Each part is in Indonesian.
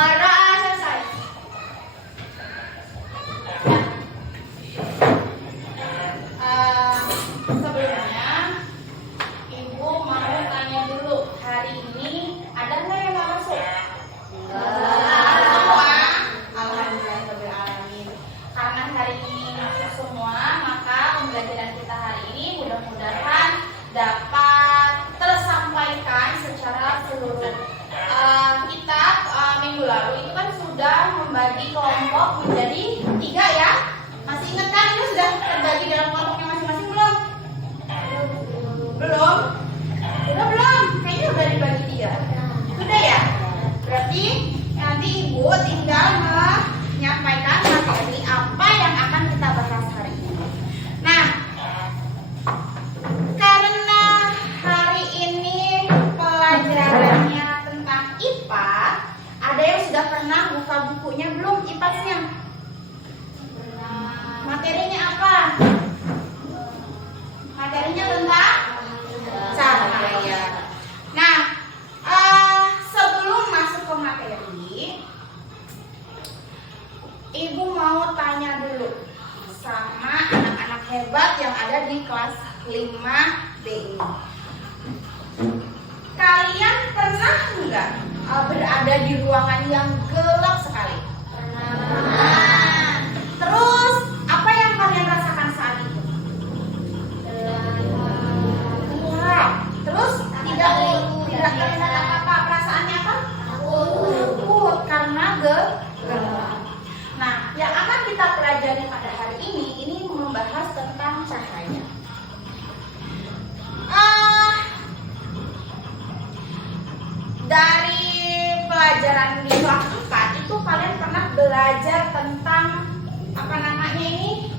Juara selesai. Sebelumnya Ibu mau tanya dulu, hari ini ada nggak yang nggak masuk? Ada semua. Alhamdulillahirobbilalamin. Karena hari ini masuk semua, maka pembelajaran kita hari ini mudah-mudahan dapat tersampaikan secara seluruh. Kita minggu lalu itu kan sudah membagi kelompok menjadi 3 ya. Masih ingat kan itu sudah terbagi dalam kelompoknya masing-masing belum? Belum? Udah belum? Kayaknya udah dibagi 3. Sudah ya? Berarti nanti Ibu tinggal menyampaikan materi apa yang akan kita bahas hari ini. Nah, karena hari ini pelajarannya tentang IPA, ada yang sudah pernah buka bukunya belum IPA-nya? Materinya apa? Materinya tentang cahaya. Nah, sebelum masuk ke materi, Ibu mau tanya dulu sama anak-anak hebat yang ada di kelas 5B ini. Kalian pernah enggak berada di ruangan yang gelap sekali? Pernah. Terus apa yang kalian rasakan saat itu? Gelap. Terus tidak terlihat apa-apa. Perasaannya apa? Takut karena gelap. Nah, yang akan kita pelajari pada hari ini membahas tentang cahaya. Dari pelajaran di kelas 4 itu kalian pernah belajar tentang apa namanya ini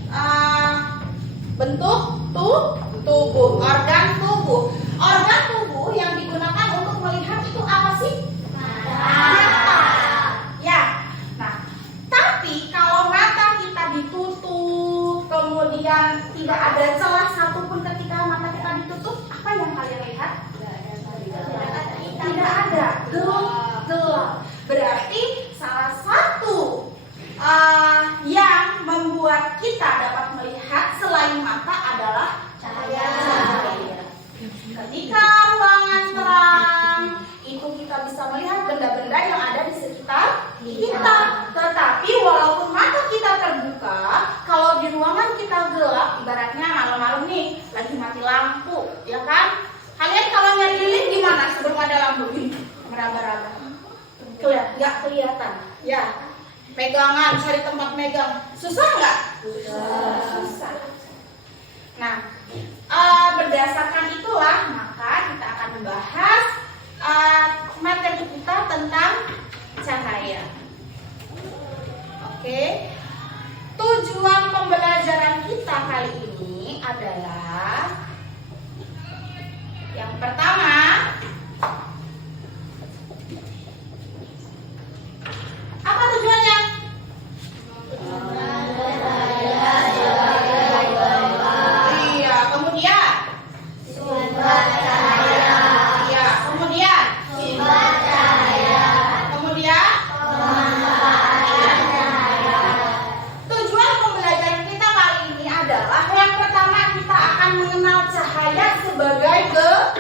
bentuk tubuh, organ tubuh. Organ tubuh yang digunakan untuk melihat itu apa sih? Mata. Ya. Nah, tapi kalau mata kita ditutup, kemudian tidak ada celah satupun ketika mata kita ditutup, apa yang kalian lihat? Tidak ada, gelap. Berarti salah satu yang membuat kita dapat melihat selain mata adalah cahaya. Ketika ruangan terang, itu kita bisa melihat benda-benda yang ada di sekitar kita. Tetapi walaupun mata kita terbuka, kalau di ruangan kita gelap, ibaratnya malam-malam nih lagi mati lampu, ya kan? Kalian kalau nyari lilin gimana sebelum ada lampu ini? Meraba-raba. Nggak kelihatan. Ya. Pegangan, cari tempat megang. Susah nggak? Susah. Nah, berdasarkan itulah maka kita akan membahas materi kita tentang cahaya. Oke. Tujuan pembelajaran kita kali ini adalah yang pertama, apa tujuannya? Iya, kemudian sumber cahaya. Iya, kemudian sumber cahaya. Kemudian pemanfaatan cahaya. Tujuan pembelajaran kita kali ini adalah yang pertama kita akan mengenal cahaya sebagai gelap.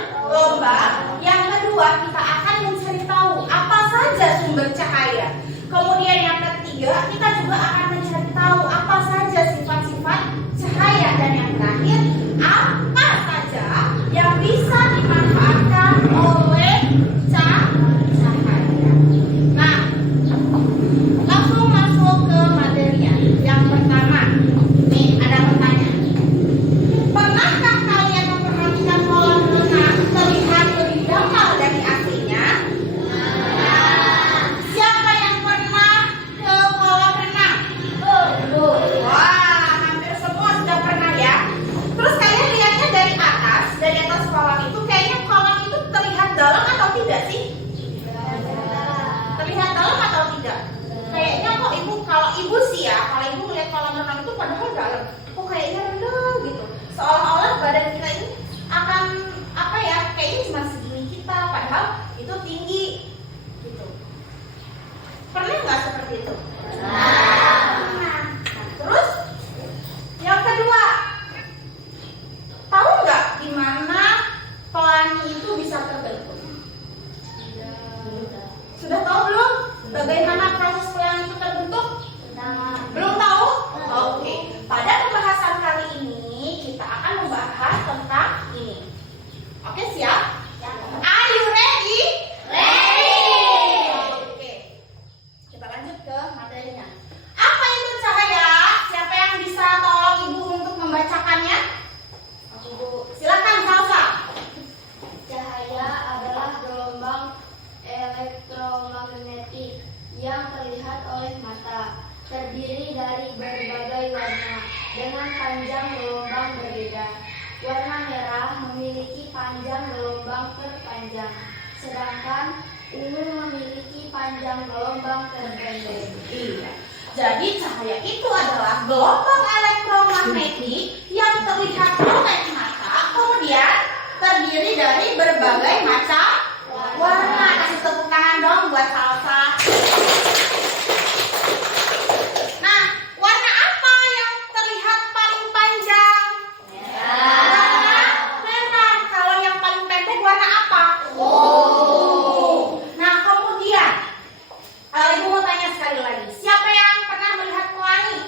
seperti itu? Nah, terus yang kedua, tahu nggak di mana pelangi itu bisa terbentuk? Sudah tahu belum? Bagaimana proses pelangi itu terbentuk? Belum tahu? Oke. Pada pembahasan kali ini kita akan membahas tentang ini. Oke, siap? Are you ready? Oke. Kita lanjut ke materinya. Apa itu cahaya? Siapa yang bisa tolong Ibu untuk membacakannya? Silakan, Salsa. Cahaya adalah gelombang elektromagnetik yang terlihat oleh mata, terdiri dari berbagai warna dengan panjang gelombang berbeda. Warna merah memiliki panjang gelombang terpanjang, sedangkan ungu memiliki panjang gelombang terpendek. Iya. Jadi cahaya itu adalah gelombang elektromagnetik yang terlihat oleh mata, kemudian terdiri dari berbagai macam warna. Kasih tepuk tangan dong buat Salsa. Nah, warna apa yang terlihat paling panjang? Warna merah. Kalau yang paling pendek warna apa? Nah, kemudian Ibu mau tanya sekali lagi. Siapa yang pernah melihat pelangi?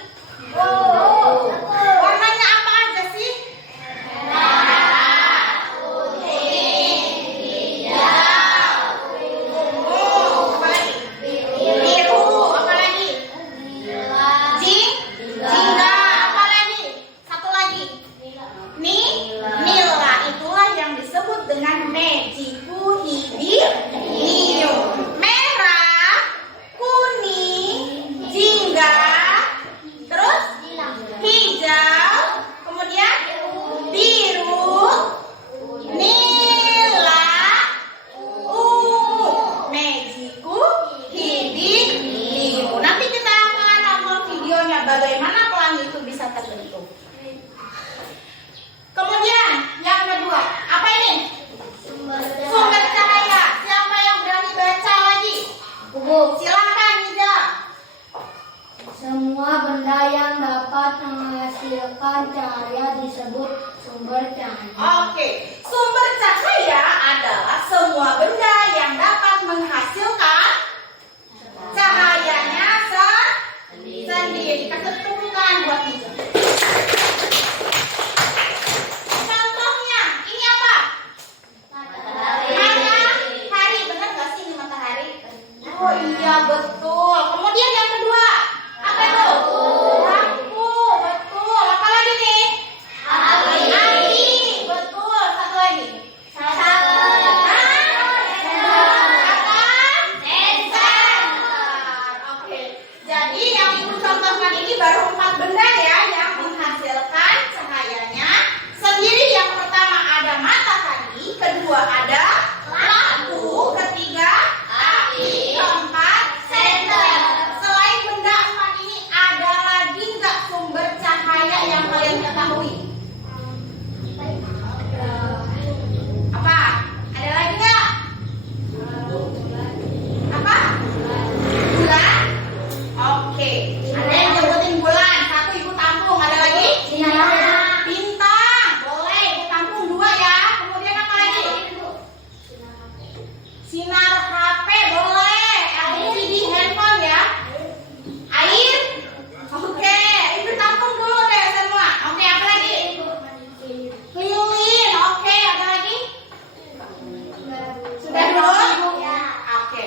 Warnanya apa aja sih? Apa lagi? Biru. Apa lagi? Jingga. Apa lagi? Satu lagi. Nila. Itulah yang disebut dengan Magikuhidinium. Merah, kuning, jingga, terus hijau, kemudian biru, nila, ungu. Magikuhidinium. Nanti kita akan nonton videonya bagaimana pelangi itu bisa terbentuk. Kemudian yang kedua, apa ini? Sumber cahaya. Siapa yang berani baca lagi? Silakan, Nida. Semua benda yang dapat menghasilkan cahaya disebut sumber cahaya. Oke, sumber cahaya adalah semua benda yang dapat menghasilkan cahayanya sendiri. Kasih tepuk tangan buat Nida. Contohnya, ini apa? Matahari. Benar nggak sih ini matahari? Oh iya, betul. Kemudian yang kedua, apa itu? Lampu. Betul. Apa lagi nih? Api. Betul. Satu lagi. Oke. Jadi yang Ibu contohkan ini baru 4 benda ya yang menghasilkan cahayanya sendiri. Yang pertama ada matahari, kedua ada lampu, ketiga api, keempat senter. Selain benda 4 ini ada lagi nggak sumber cahaya yang kalian ketahui? Apa? Ada lagi nggak? Apa? Bulan? Oke. Ada yang nyebutin bulan. Satu Ibu tampung. Ada lagi? Bintang. Boleh. Ibu tampung 2 ya. Kemudian apa lagi? Sinar HP. Boleh. LCD handphone ya. Air. Oke. Ibu tampung dulu deh semua. Oke. Apa lagi? Lilin. Oke. Apa lagi? Sudah belum? Oke.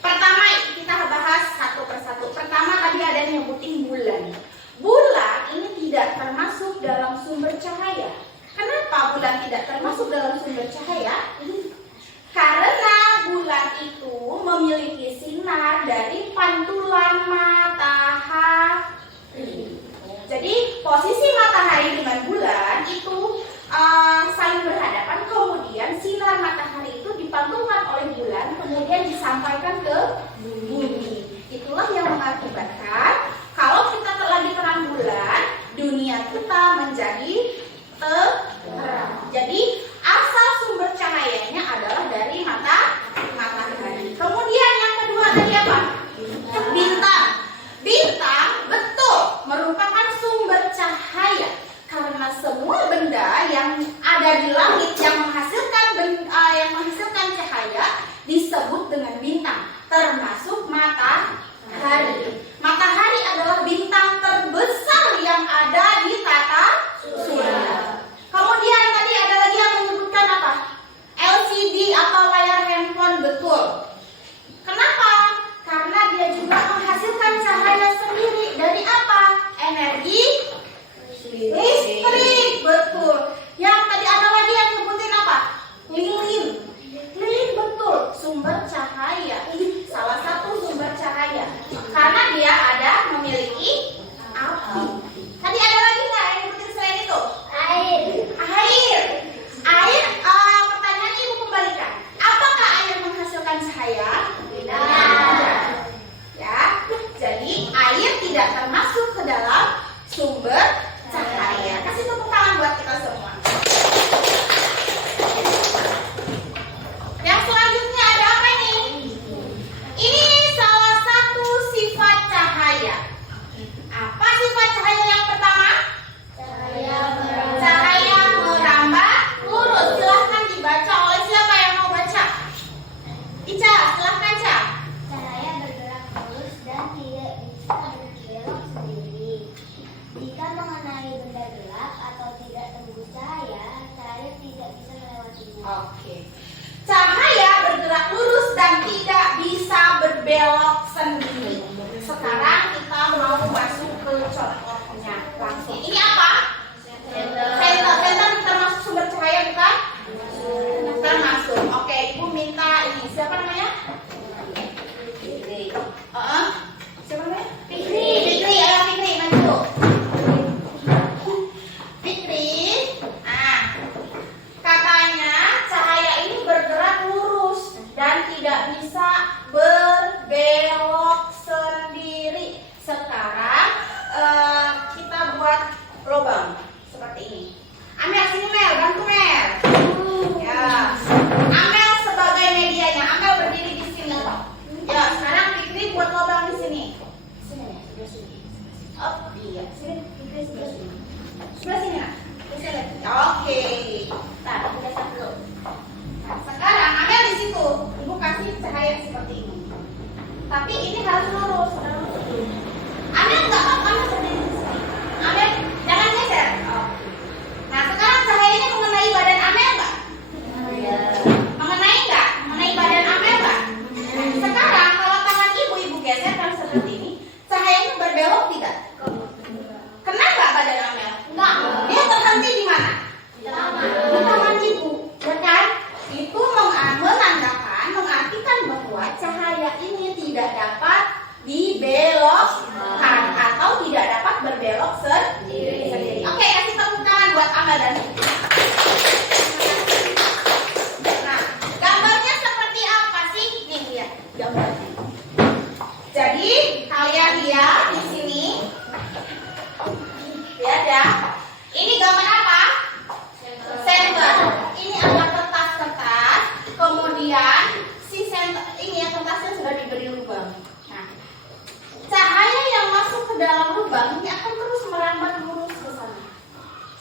Pertama kita bahas satu persatu. Pertama tadi ada yang nyebutin bulan. Bulan ini tidak termasuk dalam sumber cahaya. Kenapa bulan tidak termasuk dalam sumber cahaya? Karena bulan itu memiliki sinar dari pantulan matahari. Jadi posisi matahari dengan bulan itu saling berhadapan, kemudian sinar matahari itu dipantulkan oleh bulan, kemudian disampaikan ke bumi. Itulah yang mengakibatkan kalau kita lagi terang bulan, dunia kita menjadi terang. Jadi asal sumber cahayanya adalah dari matahari. Kemudian yang kedua tadi apa? Bintang. Jadi air tidak termasuk ke dalam sumber cahaya. Kasih tepuk tangan buat kita semua. Yang selanjutnya ada apa nih? Ini salah satu sifat cahaya. Apa sifat cahaya yang pertama? Cahaya merambat lurus. Silahkan dibaca oleh siapa yang mau baca? Ica, silahkan Ca. Cahaya bergerak lurus dan tidak bisa berbelok sendiri. Jika mengenai benda gelap atau tidak tembus cahaya, cahaya tidak bisa melewatinya. Oke. Cahaya bergerak lurus dan tidak bisa berbelok sendiri. Sekarang kita mau masuk ke contohnya langsung. Ini apa? Senter. Senter termasuk sumber cahaya bukan? Termasuk. Oke, Ibu minta ini. Siapa namanya? Siapa namanya? Fikri. Fikri, ayo Fikri maju. Fikri. Nah, katanya cahaya ini bergerak lurus dan tidak bisa berbelok sendiri. Sekarang kita buat lubang seperti ini. Amel sini Mel, bantu Mel. Ya. Amel sebagai medianya, Amel berdiri di sini. Ya, sekarang Fikri buat lubang di sini. Sini ya, sebelah sini. Oh iya, sini Fikri sebelah sini. Sebelah sini nak. Oke. Nah, kita lihat dulu. Nah, sekarang Amel di situ. Ibu kasih cahaya seperti ini. Tapi ini harus lurus. Amel nggak apa-apa, Amel berdiri di sini. Amel jangan geser. Oke. Nah, sekarang cahayanya mengenai badan Amel nggak? Mengenai nggak? Mengenai badan Amel nggak? Sekarang kalau tangan ibu geserkan seperti ini, cahayanya berbelok tidak? Kena nggak badan Amel? Enggak. Dia terhenti di mana? Di tangan ibu. Bukan? Itu menandakan, mengartikan bahwa cahaya ini tidak dapat dibelokkan atau tidak dapat berbelok sendiri. Oke, kasih tepuk tangan buat Amel dan Fikri. Nah, gambarnya seperti apa sih? Nih lihat gambarnya. Jadi kalian lihat di sini. Lihat ya. Ini gambar apa? Senter. Ini ada kertas-kertas. Kemudian si senter ini ya, kertasnya sudah diberi lubang. Nah, cahaya yang masuk ke dalam lubang ini akan terus merambat lurus ke sana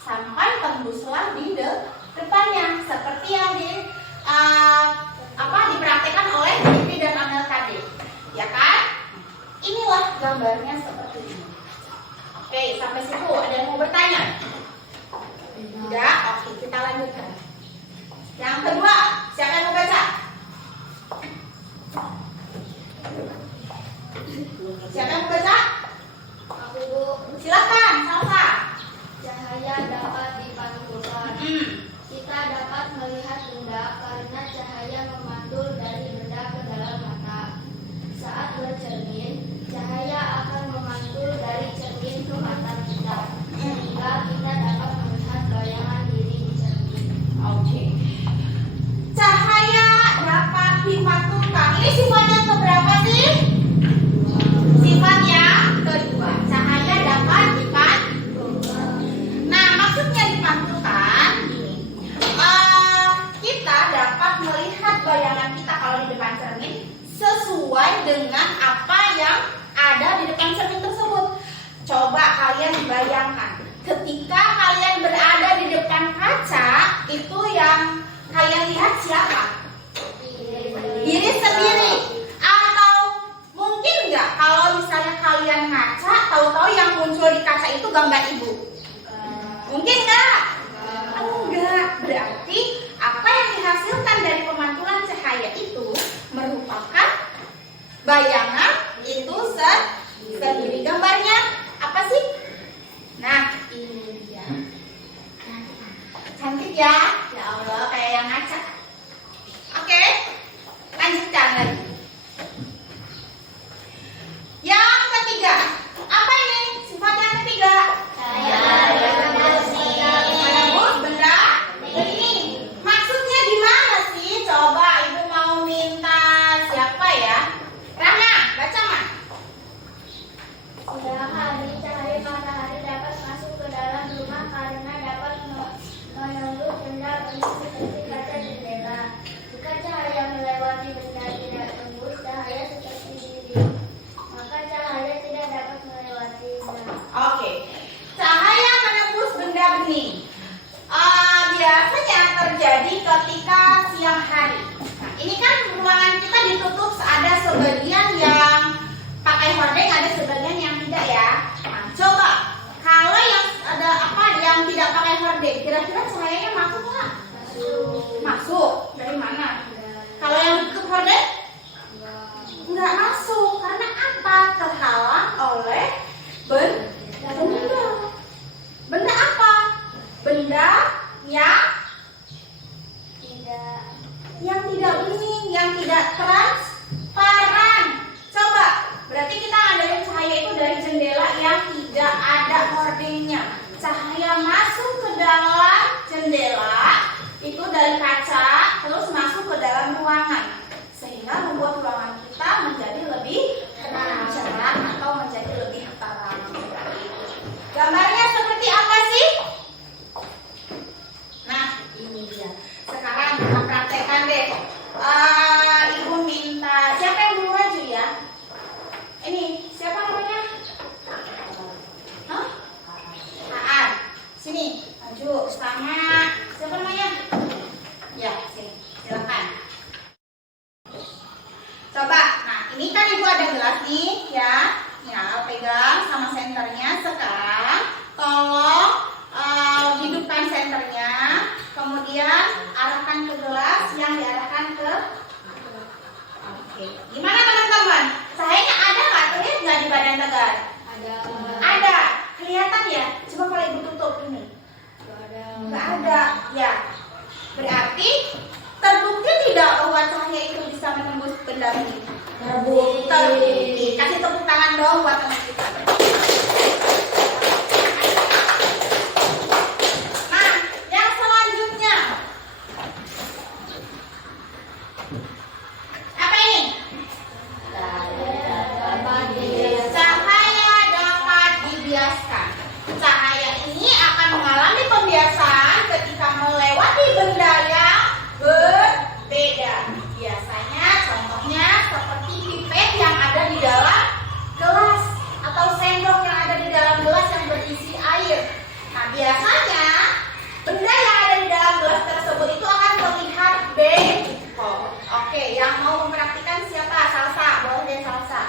sampai tembuslah di depannya seperti yang dipraktekkan oleh Fikri dan Amel tadi, ya kan? Inilah gambarnya seperti ini. Oke, sampai situ ada yang mau bertanya? Tidak? Oke, kita lanjutkan. Yang kedua, siapa yang mau baca? Siapa yang mau baca? Aku Bu. Silakan, Salsa. Cahaya dapat dipantulkan. Kita dapat melihat benda karena cahaya memantul dari benda ke dalam mata. Saat bercermin, cahaya akan memantul dari cermin ke mata kita, sehingga kita dapat melihat bayangan diri di cermin. Oke. Cahaya dapat dipantulkan. Ini sifat yang keberapa sih? Sifat yang kedua. Cahaya dapat dipantulkan. Nah, maksudnya dipantulkan ini. Kita dapat melihat bayangan kita kalau di depan cermin sesuai dengan apa yang ada di depan cermin tersebut. Coba kalian bayangkan, ketika kalian berada di depan kaca, itu yang kalian lihat siapa? Diri sendiri. Atau mungkin nggak kalau misalnya kalian ngaca, tahu-tahu yang muncul di kaca itu gambar ibu? Mungkin nggak? Enggak. Berarti apa yang dihasilkan dari pemantulan cahaya itu merupakan bayangan itu sendiri. Gambarnya apa sih? Nah, ini dia. Cantik ya? Ya Allah, kayak yang ngaca. Oke, lanjutkan lagi. Yang ketiga, apa ini? Sifat yang ketiga. Menembus benda ini. Maksudnya gimana sih? Coba ibu mau minta siapa ya? Rana. Siang hari cahaya matahari dapat masuk ke dalam rumah karena dapat menembus benda bening seperti kaca jendela. Jika cahaya melewati benda tidak tembus cahaya seperti dinding, maka cahaya tidak dapat melewatinya. Oke. Cahaya menembus benda bening. Biasanya terjadi ketika siang hari. Nah, ini kan ruangan kita ditutup, ada sebagian yang pakai hordeng, ada sebagian yang tidak ya. Nah, coba kalau yang ada yang tidak pakai hordeng, kira-kira cahayanya masuk nggak? Masuk. Dari mana? Kalau yang tutup hordeng? Nggak masuk. Karena apa? Terhalang oleh benda. Benda apa? Benda yang tidak bening, yang tidak transparan. Coba, berarti kita ngadain cahaya itu dari jendela yang tidak ada hordengnya. Cahaya masuk ke dalam jendela itu dari kaca, terus masuk ke dalam ruangan, sehingga membuat ruangan kita menjadi lebih cerah atau menjadi lebih terang. Gambarnya seperti apa sih? Nah, ini dia. Sekarang kita praktekkan deh. Ibu minta siapa yang dulu maju ya? Ini siapa namanya? Hah? Aan. Sini, maju sama siapa namanya? Ya, sini. Silakan. Coba. Nah, ini kan ibu ada gelas nih, ya. Ya, pegang sama senternya. Sekarang tolong hidupkan senternya, kemudian arahkan ke gelas yang diarahkan ke. Oke, gimana teman-teman? Cahayanya ada nggak? Terlihat nggak di badan tegar? Ada. Kelihatan ya? Coba kalau ibu tutup ini. Nggak ada. Ya. Berarti terbukti tidak bahwa cahaya itu bisa menembus benda ini? Terbukti. Kasih tepuk tangan dong buat teman kita. Biasanya benda yang ada di dalam gelas tersebut itu akan terlihat bengkok. Oke, yang mau mempraktikkan siapa? Salsa, boleh deh Salsa.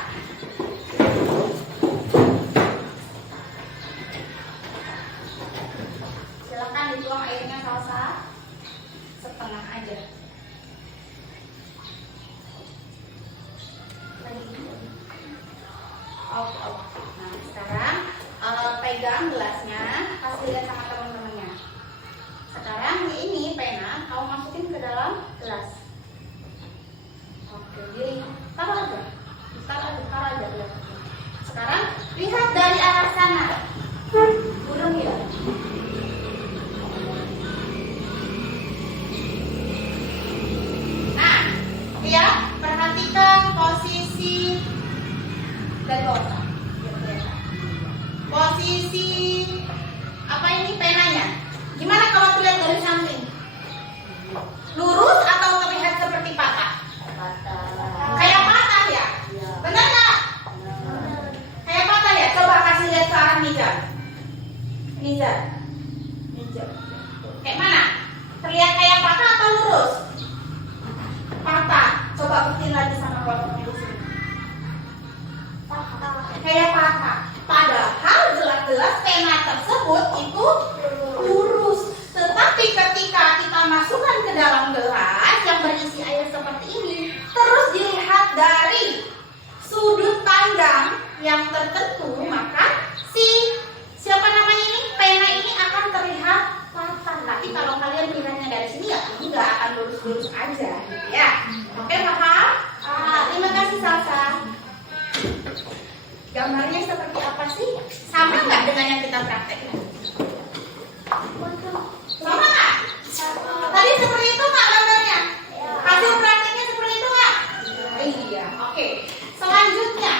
Silakan dituang airnya Salsa, setengah aja. Oke. Nah, sekarang pegang gelasnya, kasih lihat sama teman-temannya. Sekarang ini pena kamu masukin ke dalam gelas. Oke, jadi taruh aja gelas. Sekarang lihat dari arah sana. Burung ya. Nah, ya perhatikan posisi dari bawah. Posisi apa ini penanya? Gimana kalau terlihat dari samping? Lurus atau terlihat seperti patah? Kayak patah ya? Benar nggak? Kayak patah ya? Coba kasih lihat ke arah Nizar. Nizar. Kayak mana? Terlihat kayak patah atau lurus? Patah. Coba buktiin lagi sama kelompoknya di sini. Kayak patah. Padahal jelas-jelas pena tersebut itu lurus. Tetapi ketika kita masukkan ke dalam gelas yang berisi air seperti ini, terus dilihat dari sudut pandang yang tertentu, maka siapa namanya ini, pena ini akan terlihat patah. Tapi kalau kalian melihatnya dari sini ya enggak akan lurus-lurus aja, ya. Oke, paham? Terima kasih Salsa. Gambarnya seperti apa sih? Sama nggak dengan yang kita praktekkan? Sama nggak? Tadi seperti itu nggak gambarnya? Hasil prakteknya seperti itu nggak? Iya. Oke. Selanjutnya,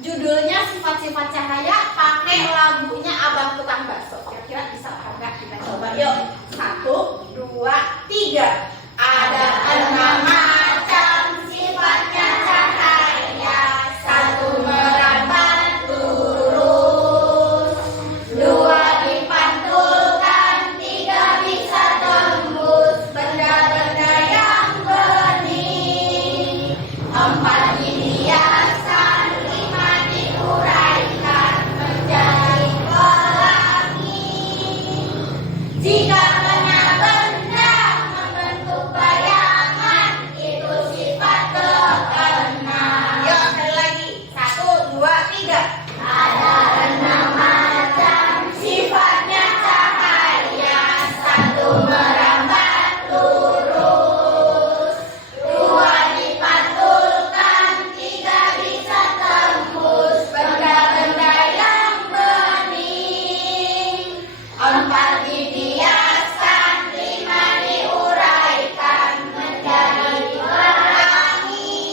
judulnya sifat-sifat cahaya, pakai lagunya Abang Tukang Bakso. Kira-kira bisa nggak? Kita coba yuk. 1, 2, 3. Ada 6 macam sifatnya cahaya. 1 merambat lurus, 2 dipantulkan, 3 bisa tembus benda-benda yang bening, 4 dihiaskan, 5 diuraikan menjadi pelangi. Jika kena benda membentuk bayangan, itu sifat keenam. Yuk sekali lagi. 1, 2, 3. Ada 6 macam sifatnya cahaya. 1 merambat lurus, 2 dipantulkan, 3 bisa tembus benda-benda yang bening, 4 dibiaskan, 5 diuraikan menjadi pelangi.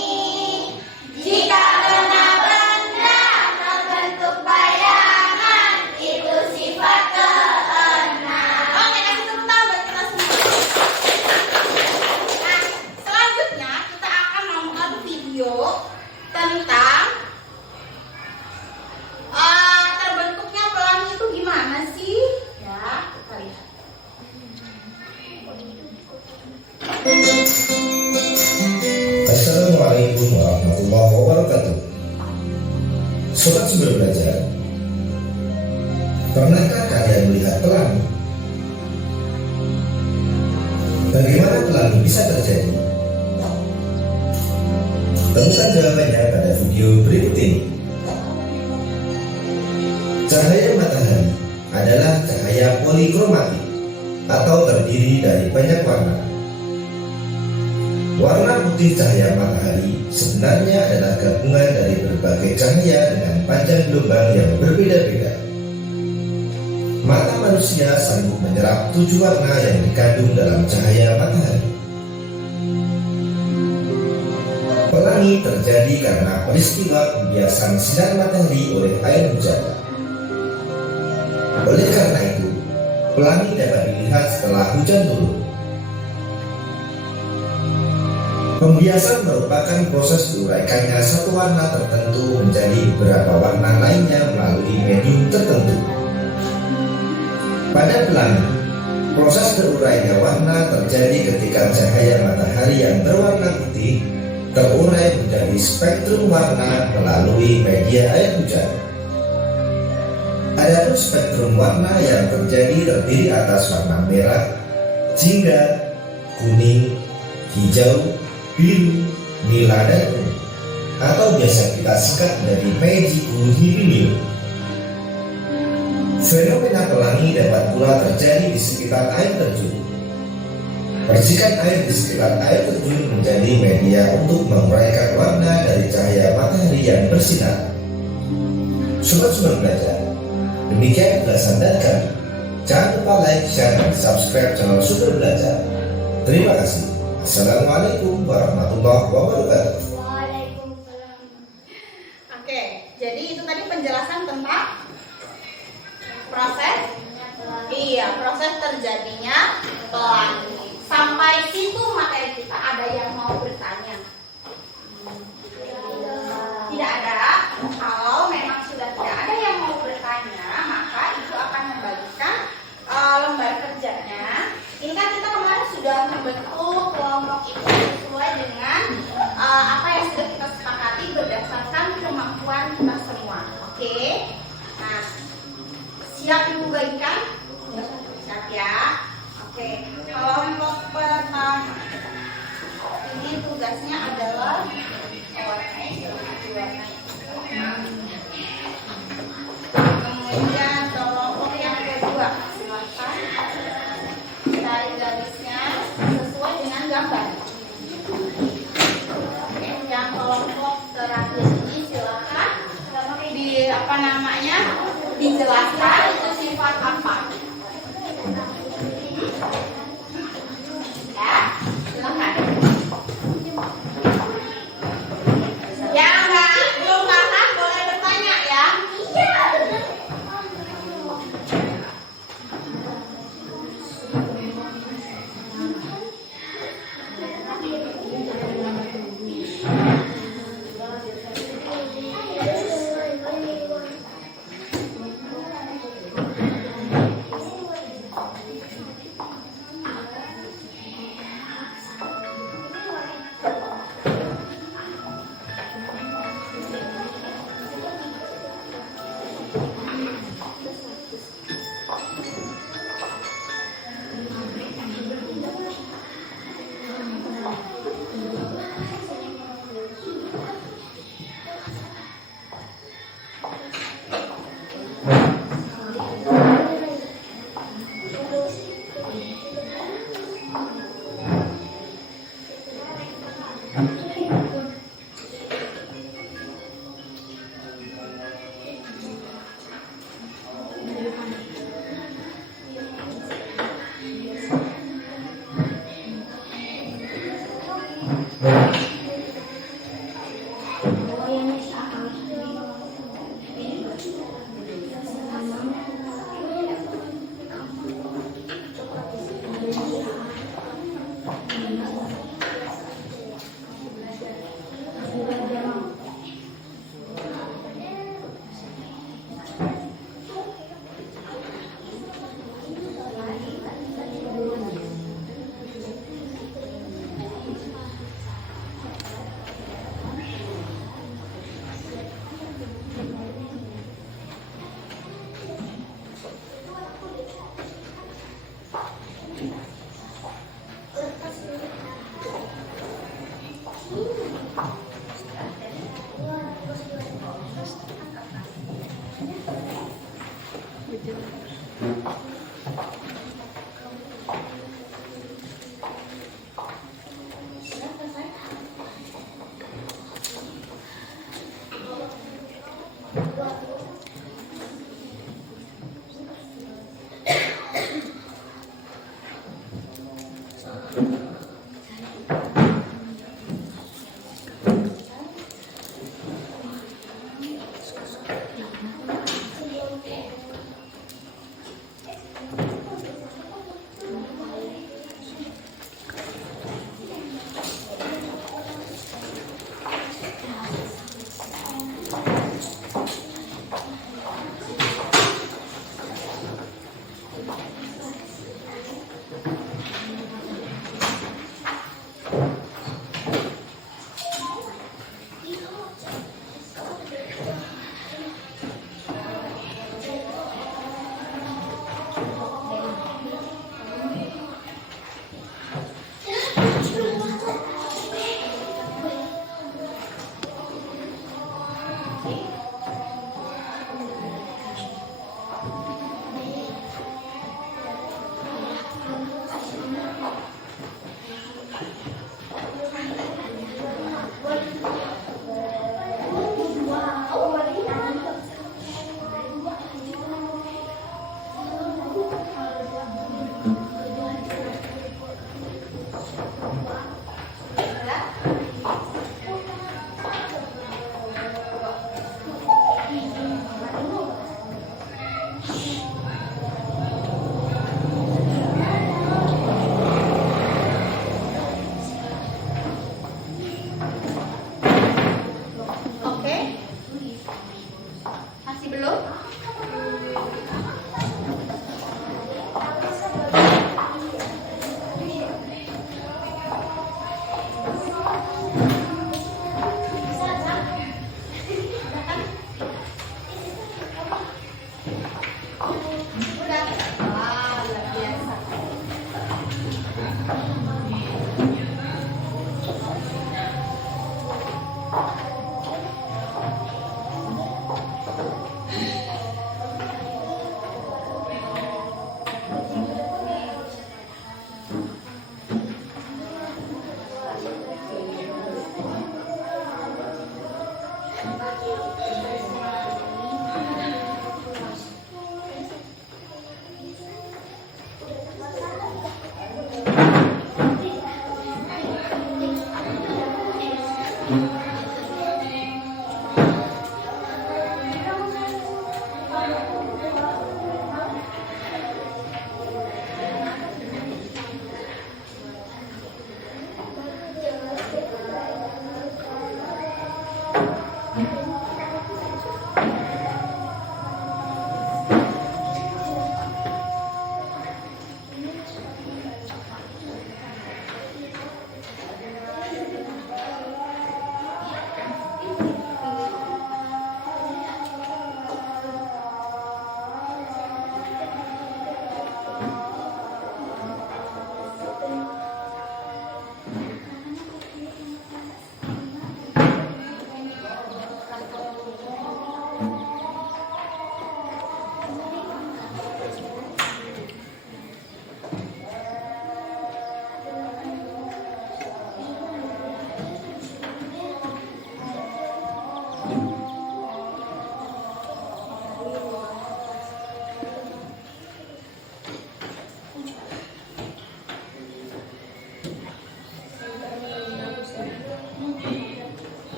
Jika kena benda membentuk bayangan, itu sifat keenam. Oke, kasih tepuk tangan buat kita semua. Nah, selanjutnya kita akan nonton video tentang terbentuknya pelangi itu gimana sih? Ya, kita lihat. Assalamualaikum warahmatullahi wabarakatuh. Sobat Sumber Belajar, pernahkah kalian melihat pelangi? Bagaimana pelangi bisa terjadi? Temukan jawabannya pada video berikut ini. Cahaya matahari adalah cahaya polikromatik atau terdiri dari banyak warna. Warna putih cahaya matahari sebenarnya adalah gabungan dari berbagai cahaya dengan panjang gelombang yang berbeda-beda. Mata manusia sanggup menyerap 7 warna yang dikandung dalam cahaya matahari. Pelangi terjadi karena peristiwa pembiasan sinar matahari oleh air hujan. Oleh karena itu, pelangi dapat dilihat setelah hujan turun. Pembiasan merupakan proses diuraikannya satu warna tertentu menjadi beberapa warna lainnya melalui medium tertentu. Pada pelangi, proses berurainya warna terjadi ketika cahaya matahari yang berwarna putih terurai menjadi spektrum warna melalui media air hujan. Adapun spektrum warna yang terjadi terdiri atas warna merah, jingga, kuning, hijau, biru, nila, dan ungu, atau biasa kita singkat dari Meiji Hirimiru. Fenomena pelangi dapat pula terjadi di sekitar air terjun. Percikan air di sekitar air terjun menjadi media untuk menguraikan warna dari cahaya matahari yang bersinar. Sobat Sumber Belajar, demikian ulasan dari kami. Jangan lupa like, share, dan subscribe channel Sumber Belajar. Terima kasih. Assalamualaikum warahmatullahi wabarakatuh. Waalaikumsalam. Oke, jadi itu tadi penjelasan tentang proses proses terjadinya pelangi. Sampai situ materi kita. Ada yang mau bertanya? Tidak ada. Kalau memang sudah tidak ada yang mau bertanya, maka itu akan membagikan lembar kerjanya. Ini kan kita kemarin sudah membentuk kelompok itu sesuai dengan apa yang sudah kita sepakati berdasarkan kemampuan kita semua. Oke? Nah, siap Ibu bagikan? Siap ya? Oke. Kelompok pertama ini tugasnya adalah kemudian kelompok yang kedua, silakan cari garisnya sesuai dengan gambar. Oke, yang kelompok terakhir ini silakan dijelaskan itu sifat apa. Ya, silakan. Yang belum paham boleh bertanya.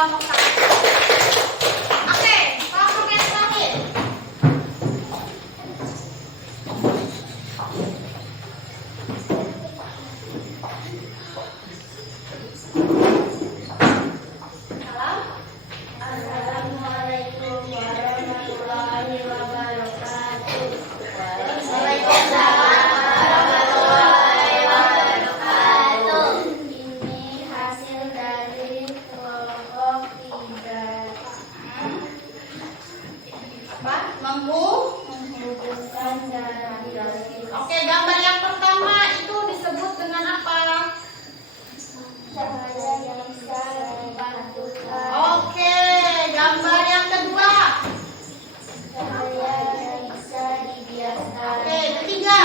kelompok 1. Oke, kelompok yang terakhir. Assalamualaikum warahmatullahi wabarakatuh. Ini hasil dari kelompok 3. Apa? Menghubungkan dari Oke, gambar yang pertama itu disebut dengan apa? cahaya yang bisa dipantulkan. Oke, gambar yang kedua. Cahaya yang bisa dibiaskan. Oke, ketiga.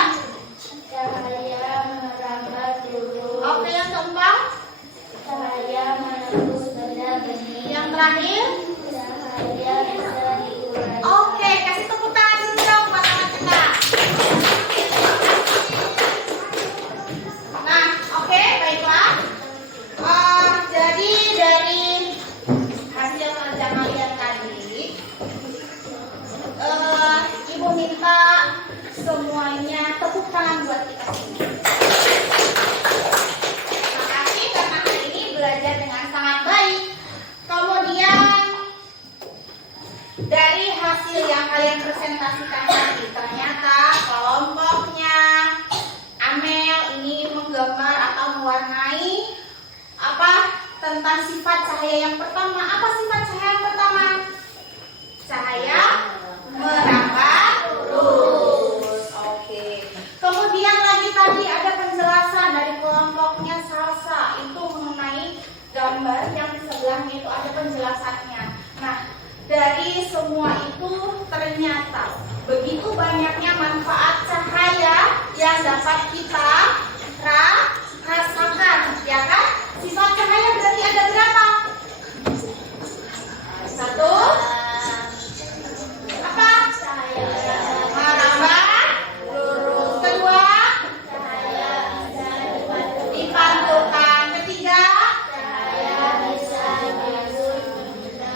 Cahaya merambat lurus. Oke, yang keempat. Cahaya menembus benda bening. Yang terakhir. Cahaya bisa diurai. Oke, kasih tepuk tangan dulu dong pasangan kita. Nah, oke, baiklah. Jadi dari hasil kerja kalian tadi, Ibu minta semuanya tepuk tangan buat kita semua. Terima kasih karena hari ini belajar dengan sangat baik. Kemudian dari hasil yang kalian presentasikan tadi, ternyata kelompoknya Amel ini menggambar atau mewarnai tentang sifat cahaya yang pertama. Apa sifat cahaya yang pertama? Cahaya merambat lurus. Oke. Kemudian lagi tadi ada penjelasan dari kelompoknya Salsa itu mengenai gambar yang di sebelahnya itu ada penjelasannya. Nah, dari semua itu ternyata begitu banyaknya manfaat cahaya yang dapat kita rasakan, ya kan? Sifat cahaya berarti ada berapa? 1. Apa? Merambat lurus. 2. Dipantulkan. 3.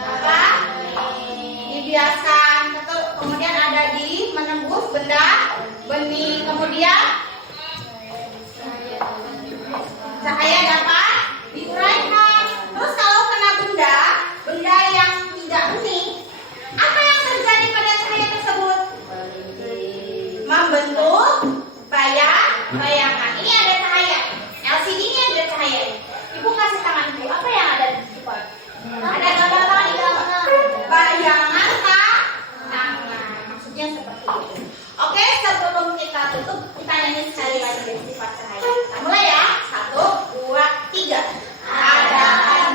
Apa? Dibiaskan. Kemudian ada di menembus benda bening. Kemudian cahaya dapat diuraikan. Terus kalau kena benda yang tidak bening, apa yang terjadi pada cahaya tersebut? Membentuk bayangan. Ini ada cahaya. LCD ini ada cahaya. Ibu kasih tangan ibu. Apa yang ada di depan? Ada gambar apa di dalam? Bayangan tangan. Maksudnya seperti itu. Oke, sebelum kita tutup, kita nyanyi sekali lagi dari sifat cahaya. Kita mulai ya. 1, 2, 3. Ada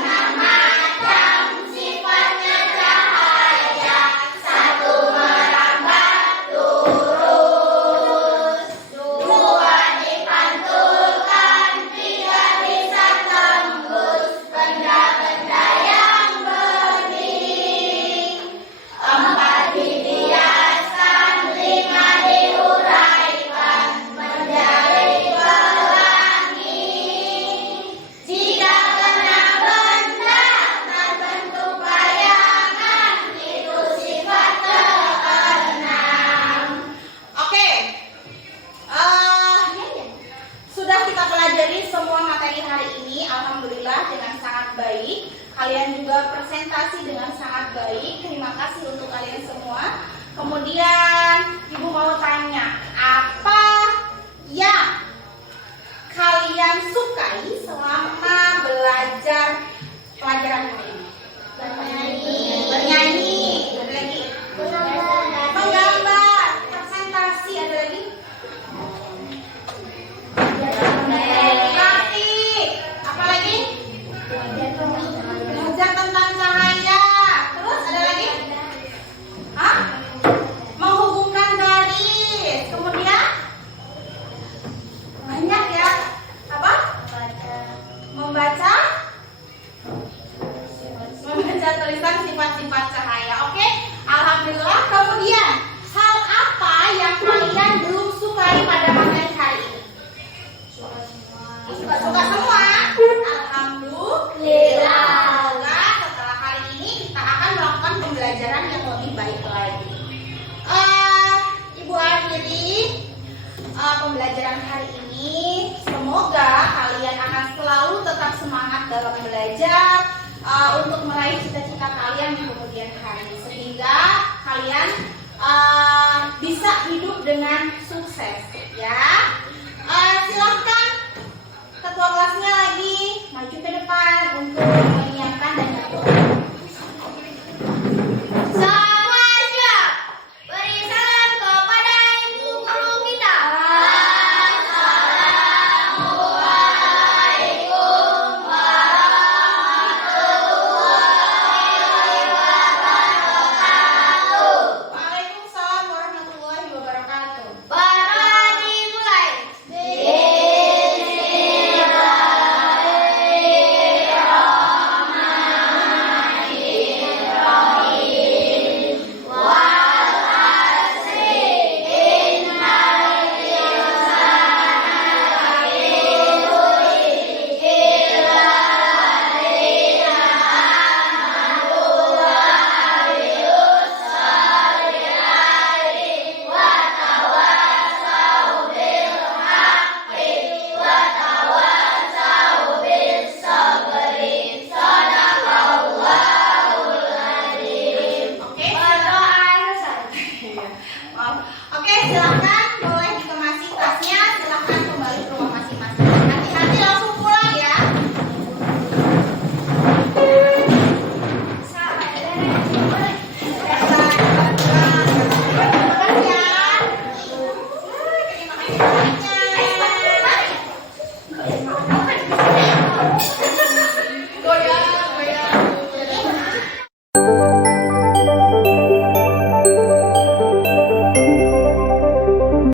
6 macam sifatnya cahaya. 1 merambat lurus, 2 dipantulkan, 3 bisa tembus benda-benda yang bening, 4 dibiaskan, 5 diuraikan menjadi pelangi. Jika kena benda dan bentuk bayangan, itu sifat keenam. Oke, sudah kita pelajari semua materi hari ini. Alhamdulillah dengan sangat baik. Kalian juga presentasi dengan sangat baik. Terima kasih untuk kalian semua. Kemudian Ibu mau tanya, apa yang kalian sukai selama belajar pelajaran hari ini? Bernyanyi. Ada lagi? Menggambar. Presentasi. Ada lagi? Grafik. Apa lagi? Belajar tentang cahaya. Terus ada lagi? Hah? Menghubungkan garis. Kemudian banyak ya. Apa? Membaca tulisan sifat-sifat cahaya. Oke? Alhamdulillah. Kemudian hal apa yang kalian belum sukai pada materi hari ini? Suka semua. Alhamdulillah. Setelah semangat dalam belajar untuk meraih cita-cita kalian di kemudian hari, sehingga kalian bisa hidup dengan sukses ya. Silahkan ketua kelasnya lagi maju ke